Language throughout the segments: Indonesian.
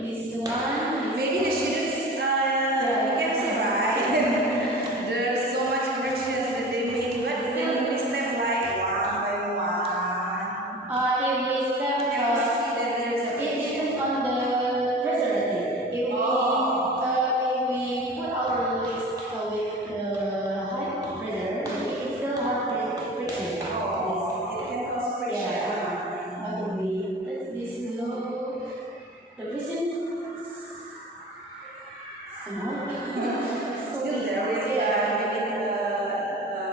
this one. Maybe the students, we can say right. There's so much corrections that they make, but then we step like one by one. Every step, And we see that there's a it depends on the preservative. If we put our legs with the high pressure, it still have friction. it can cause friction. Yeah. But if we touch this low, the friction small. Still there is maybe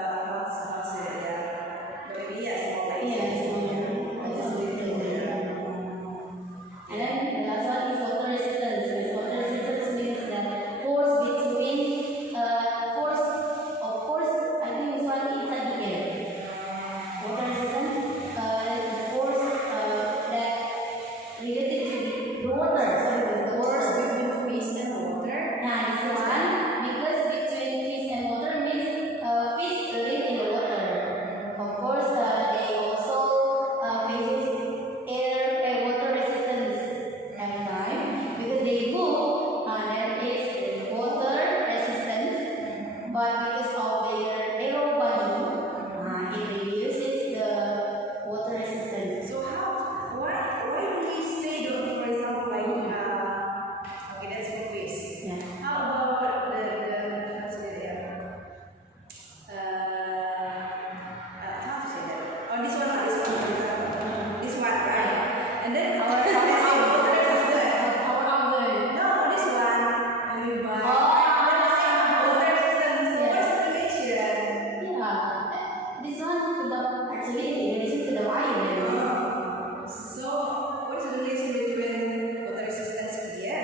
how to say it, yeah. But maybe yes, small like Yeah, smaller. I just leave it there. And then the last one is water resistance. With water resistance means that force between force of force. I think this one inside the air. Water resistance, the force that related to the water. So the force force. between fish and water. Nah, this one because between fish and water means fish live in the water. Of course, they also faces water resistance every time because they move. There is water resistance, but because of their aero body, it reduces the water resistance. So why do we say for example like okay, that's for fish. Yeah. How about the how to say that? How to say that? Oh, this one, right? And then our water resistance. No, this one. Water resistance. What's the relation? Yeah, this one to the actually in relation to the wire. So, what is the relation between water resistance here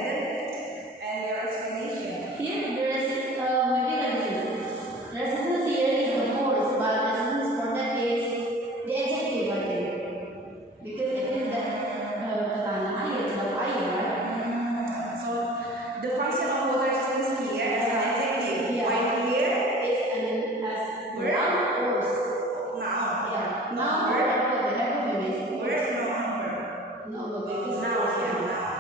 and your explanation? Here there is maybe like this. Resistance here is the force, but resistance for that is the adjective I think. Because it is the tekanan air, the wire, right? So, the function of water resistance here is an adjective. Yeah. While here, It's an as Verb? force. noun. Yeah. Now the verb is Where's noun? no because Noun, yeah, noun.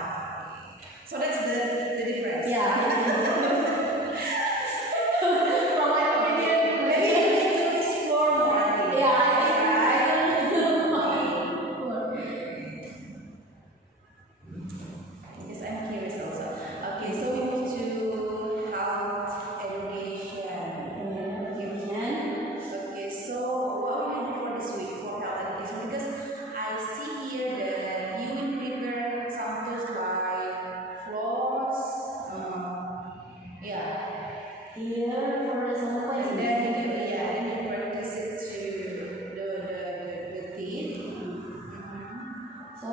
So that's the difference. Yeah. From my opinion, Maybe we need to explore more. I think. yeah, Right? Yes, I'm curious also. Okay, so we move to health education. Okay, so what will you do for this week for health education? Because I see here that you will prepare some tools like floss, yeah, Here for example, and then you practice it to the teeth. so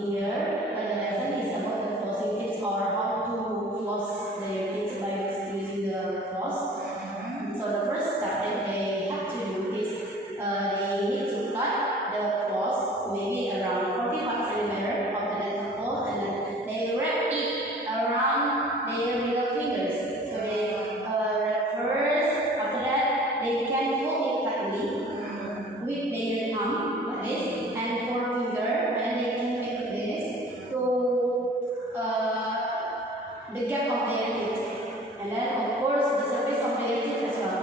here the lesson is about the flossing tips or how to floss their teeth by using the floss. So the first step that they have to do is they need to cut the floss maybe around 45 centimeters of the dental floss, and then they wrap it around their middle fingers. So they wrap first. After that, they can hold it tightly with their thumb like this and forefinger, and they can make this to the gap of their teeth, and then of course the surface of their teeth as well.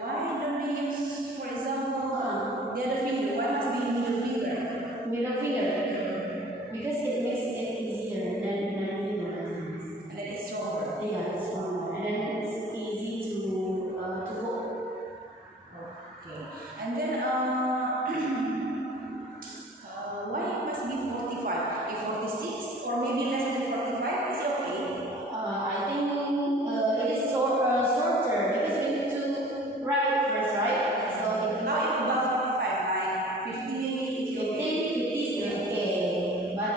Why don't they use, for example, the other finger? Why must be middle finger? Middle finger because it makes it easier than finger. And then it's stronger. Yeah, it's stronger, and then it's easy to hold. Okay. And then why it must be 45? If 46 or maybe less than 45 is okay. I think it is shorter because we need to write it first, right? So Now if above 45, like 50 maybe it's 50 okay. is okay, but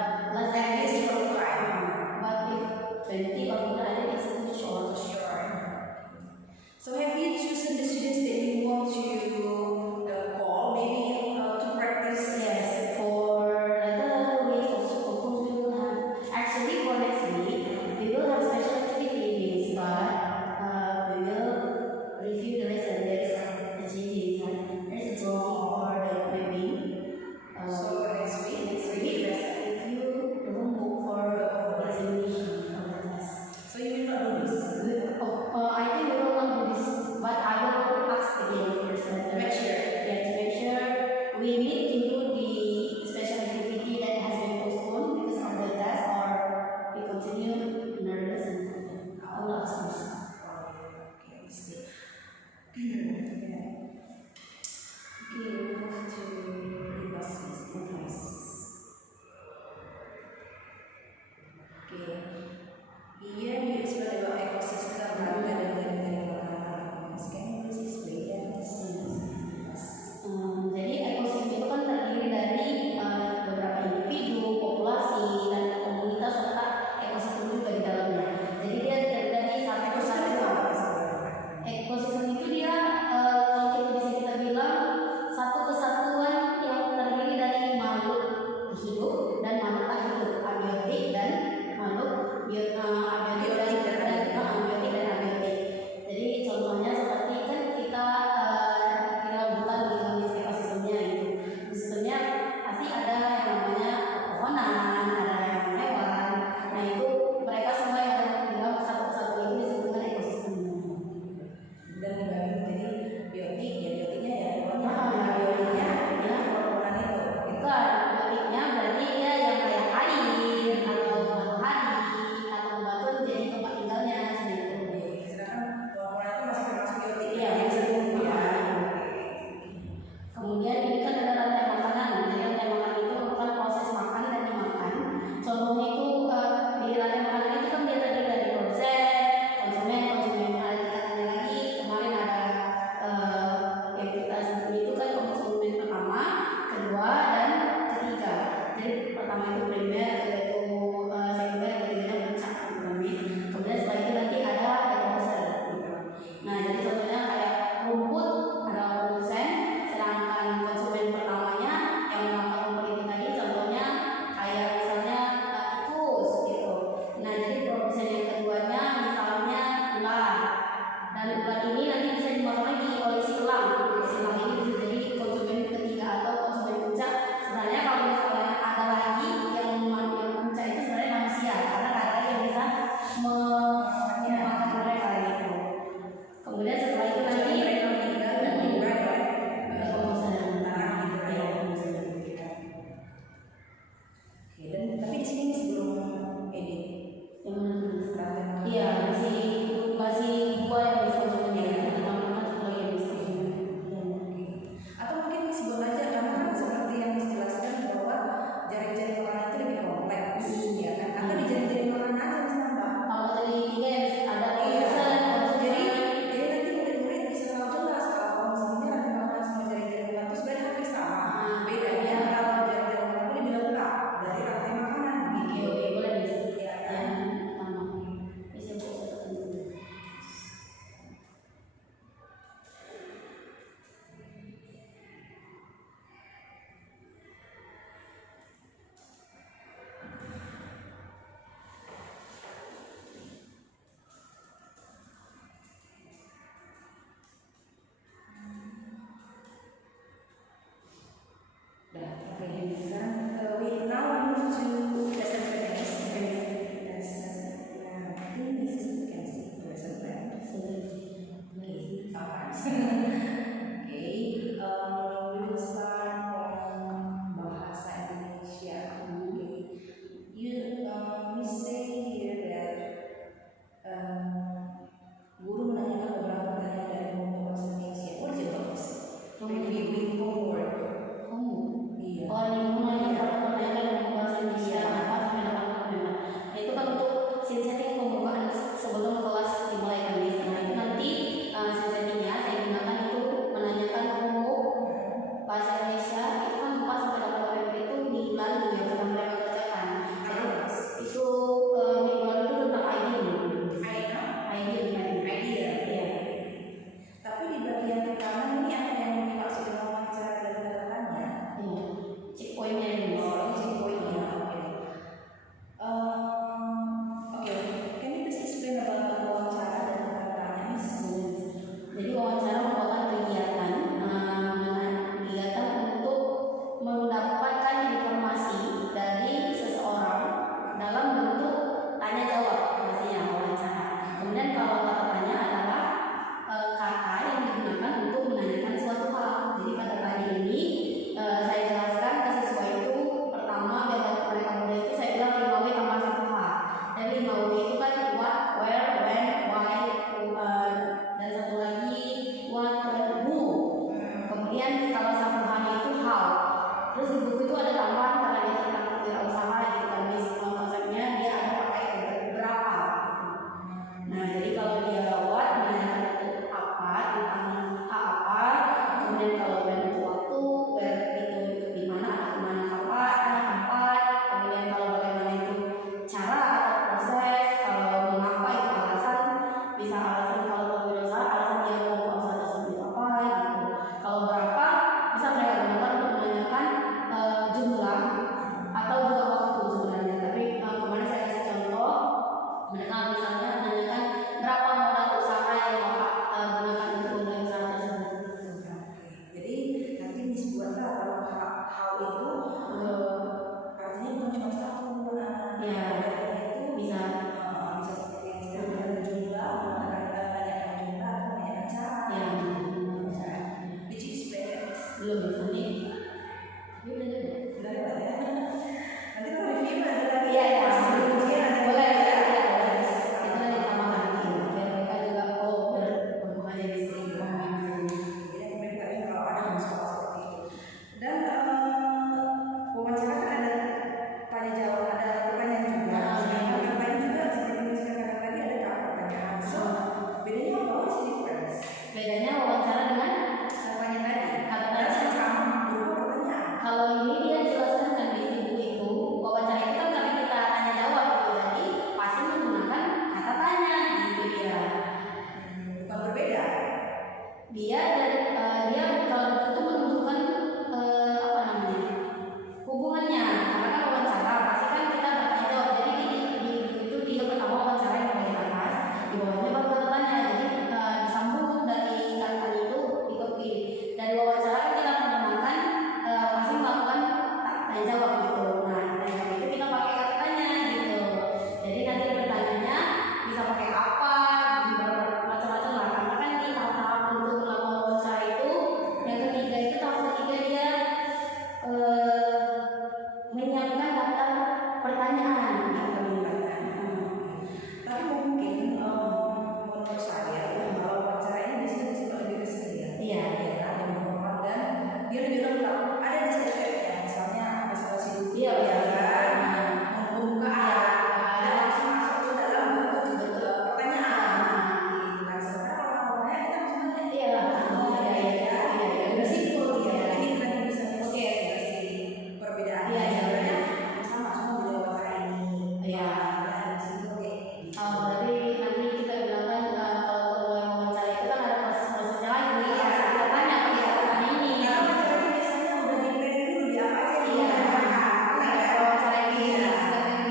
Iya. Di situ oke. Berarti nanti kita bilang kan kalau yang wawancara itu kan ada proses-prosesnya lagi. Iya. Kita tanya pertanyaan ini. Karena wawancara itu biasanya udah di plan dulu di apa aja yang Iya. mau Wawancara ini. Iya.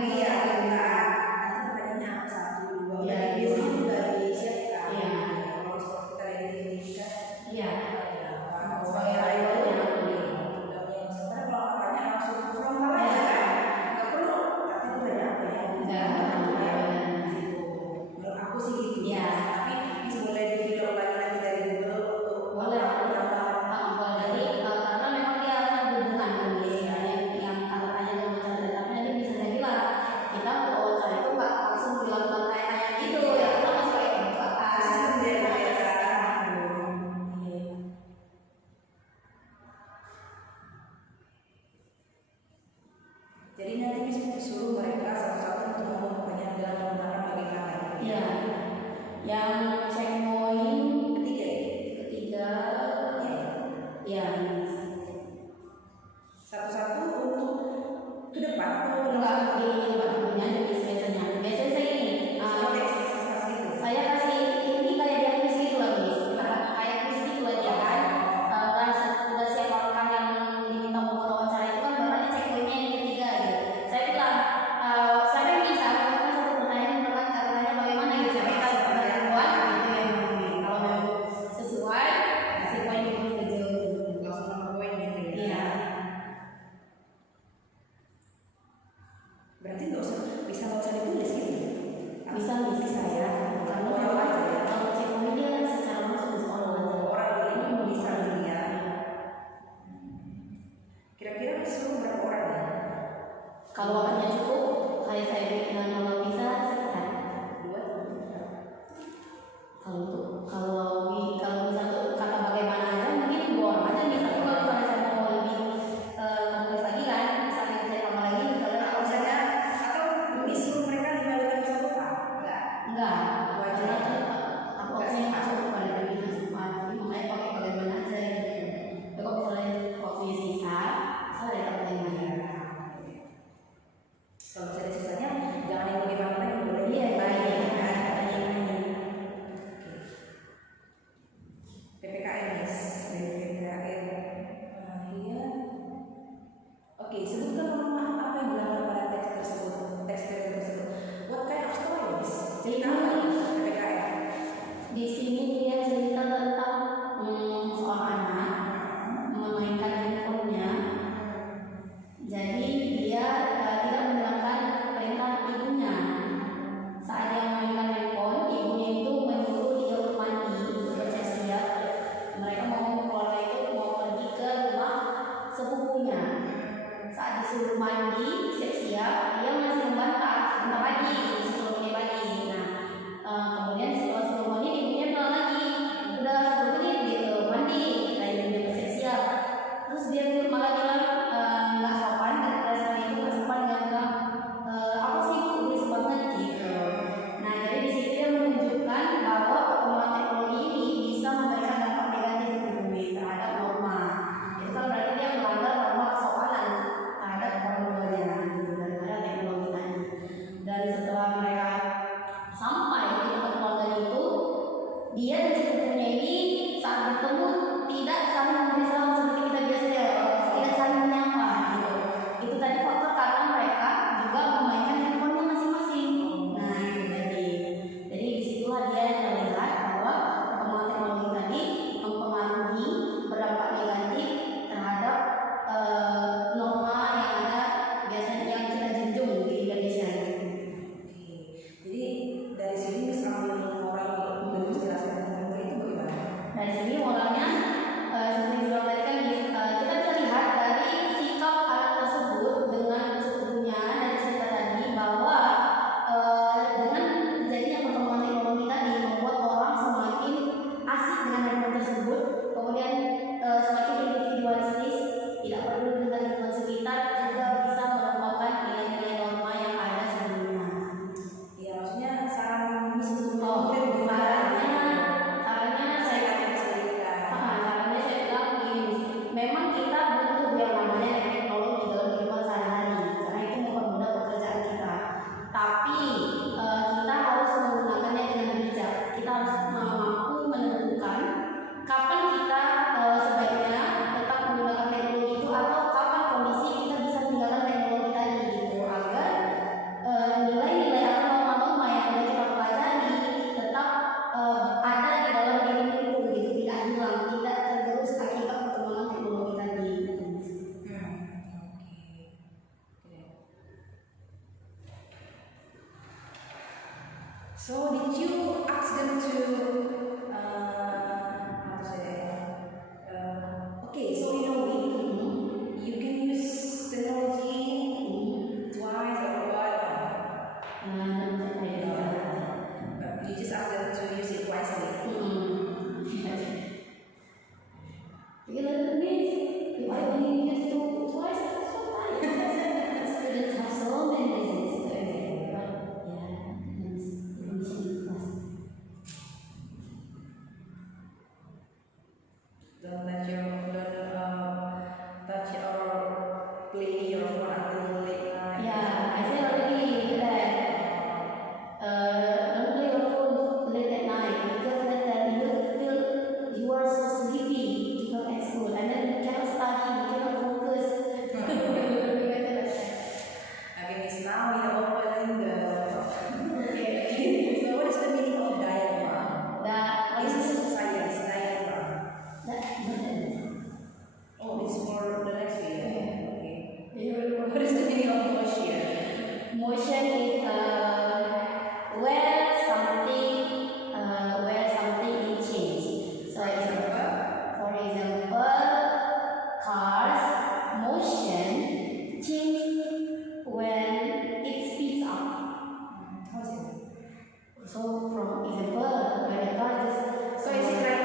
Iya. Nanti pertanyaannya apa, 1, 2. Iya. Biasanya udah disiapkan. Iya. Kalau seperti kita lagi di pendidikan. Iya. Sebagai rival ya. Sebenarnya kalau katanya langsung frontal aja kan. Nggak perlu. Tapi itu ada apa ya? Menurut aku sih gitu. Iya. Tapi bisa boleh di video lagi nanti dari Google untuk Boleh. tambah. Jadi karena memang dia ada hubungan kan biasanya yang tanya dengan wawancara, tapi nanti bisa jadi lah kita wawancara itu nggak langsung dilakukan tanya gitu ya, kita masih kayak pembukaan. Sistem dia biasa. Jadi nanti bisa disuruh mereka satu-satu untuk ngomong pertanyaan dalam menggunakan bagaimana. Iya. Yang checkpoint Ketiga, ya satu-satu untuk ke depan atau enggak di bagiannya jadi biasanya saya ini saya kasih ini kayak dia kuis gitu lagi, kayak kuis gitu aja kan. Udah siap orang yang diminta untuk wawancara itu kan baru checkpointnya yang ketiga gitu. Saya bilang saya bisa melakukan satu pertanyaan dengan katanya bagaimana gitu, saya minta bantuan gitu yang kalau memang sesuai kasih poin gitu langsung nomor poin gitu ya. iya. Berarti nggak usah ditulis gitu. Bisa ya karena kalau checkpoint dia secara langsung di sekolah aja. Orang ini bisa lihat. Kira-kira disuruh berapa orang ya? Kalau waktunya cukup, kayak saya bikin kalau bisa sekitar 2. Kalau bisa tuh kata bagaimana aja mungkin 2 orang aja bisa. Tapi kalau misalnya saya mau lebih komplit lagi kan, misalnya saya tambah lagi misalnya Atau misalnya atau disuruh mereka 5 satu enggak? enggak. Wajar. Karena aku So did you ask them to how to say that? Okay, so in a week you can use technology twice or what? But you just ask them to use it wisely. Because it means if I only use two twice, that's so tired. Students have so many reasons to execute, but yeah, information class. Don't touch or play your phone until late night. Yeah, I said already that don't play your phone late at night because then you will feel you are so sleepy to come at school and then you cannot study, you cannot focus. Okay, Miss, now we are opening the. Okay. So what is the meaning of diagram? That This is science diagram. that Oh, it's for the next video. Okay. yeah. What is the meaning of motion? Motion is where something is changed. So for example, cars motion change when it speeds up. How is it? So from example, when a car just So is it like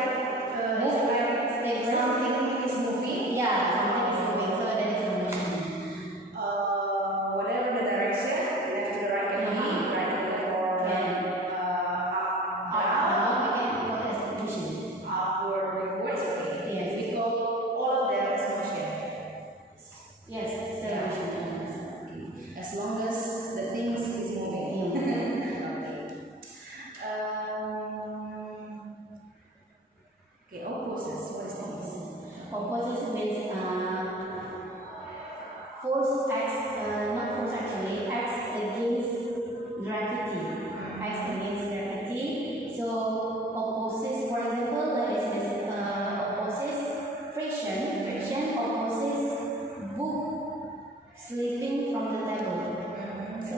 something is moving? yeah, something is moving. So that is a motion. Whatever the direction, left to the right can be right to the left or Now we can call it as motion. upward, backwards. Okay. Yes. We call all of them as motion. Yes, it's a motion. Okay. As long as the things is moving. Okay. Opposites. What is this? Opposite means force acts, not force actually, acts against gravity. Acts against gravity. So opposites, for example, there is this opposites friction. Friction opposes book slipping from the table. So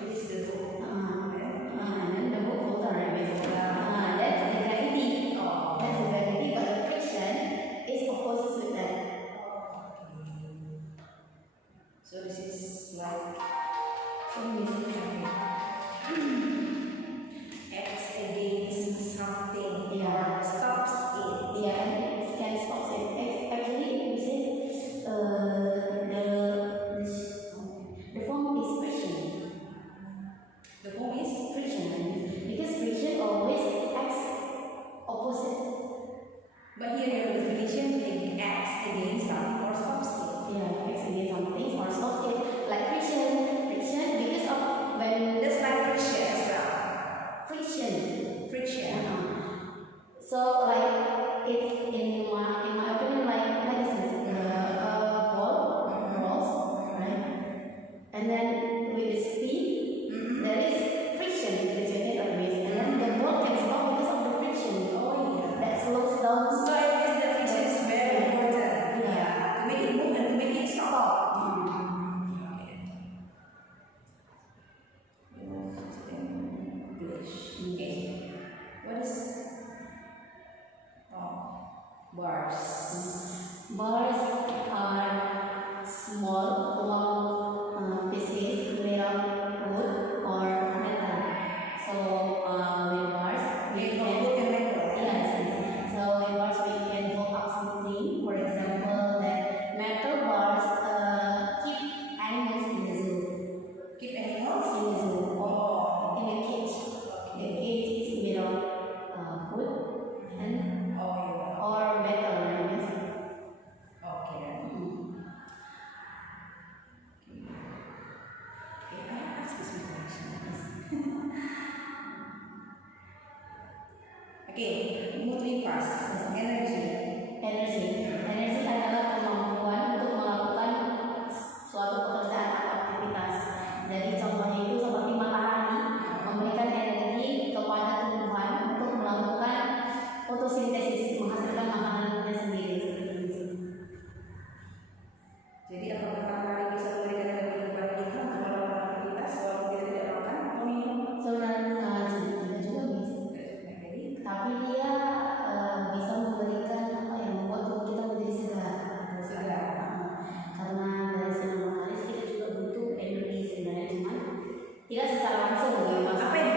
This is the book. and then the book holder, right? Basically, that's the gravity. That's the gravity, but the friction is opposite with that. So this is like So basically, acts against something Yeah. or stops it. yeah, and it can stop it. Actually, we say the form is friction. The form is Friction, because friction always acts opposite. but here your definition it acts against something or stops it. Yeah, acts against something or stop it. Like friction, because of when That's like friction as well. friction. Friction. So like it's in my opinion like this is balls, right? And then with the speed there is friction between it always, and then the ball can stop because of the friction. Oh yeah. That slows down. So I guess the friction is very important. Yeah. To make it move and to make it stop. English. Okay. What is bars? Bars are small, long pieces made of wood or metal. So with bars, we Made of can wood and metal. yes. So with bars we can hold up something. For example, the metal bars keep animals in the zoo. Keep animals. In the zoo or Oh. in a cage. The cage is made of wood and Oh yeah. or metal. Right? Okay. Okay, I ask this one question. Okay, moving fast. Energy. Energi adalah kemampuan untuk melakukan suatu pekerjaan atau aktivitas. Jadi contohnya itu seperti matahari memberikan energi kepada tumbuhan untuk melakukan fotosintesis, menghasilkan makanannya sendiri. Jadi apakah matahari bisa memberikan energi kepada kita untuk melakukan aktivitas walaupun kita tidak makan atau minum? Sebenarnya tidak secara langsung gitu Apa yang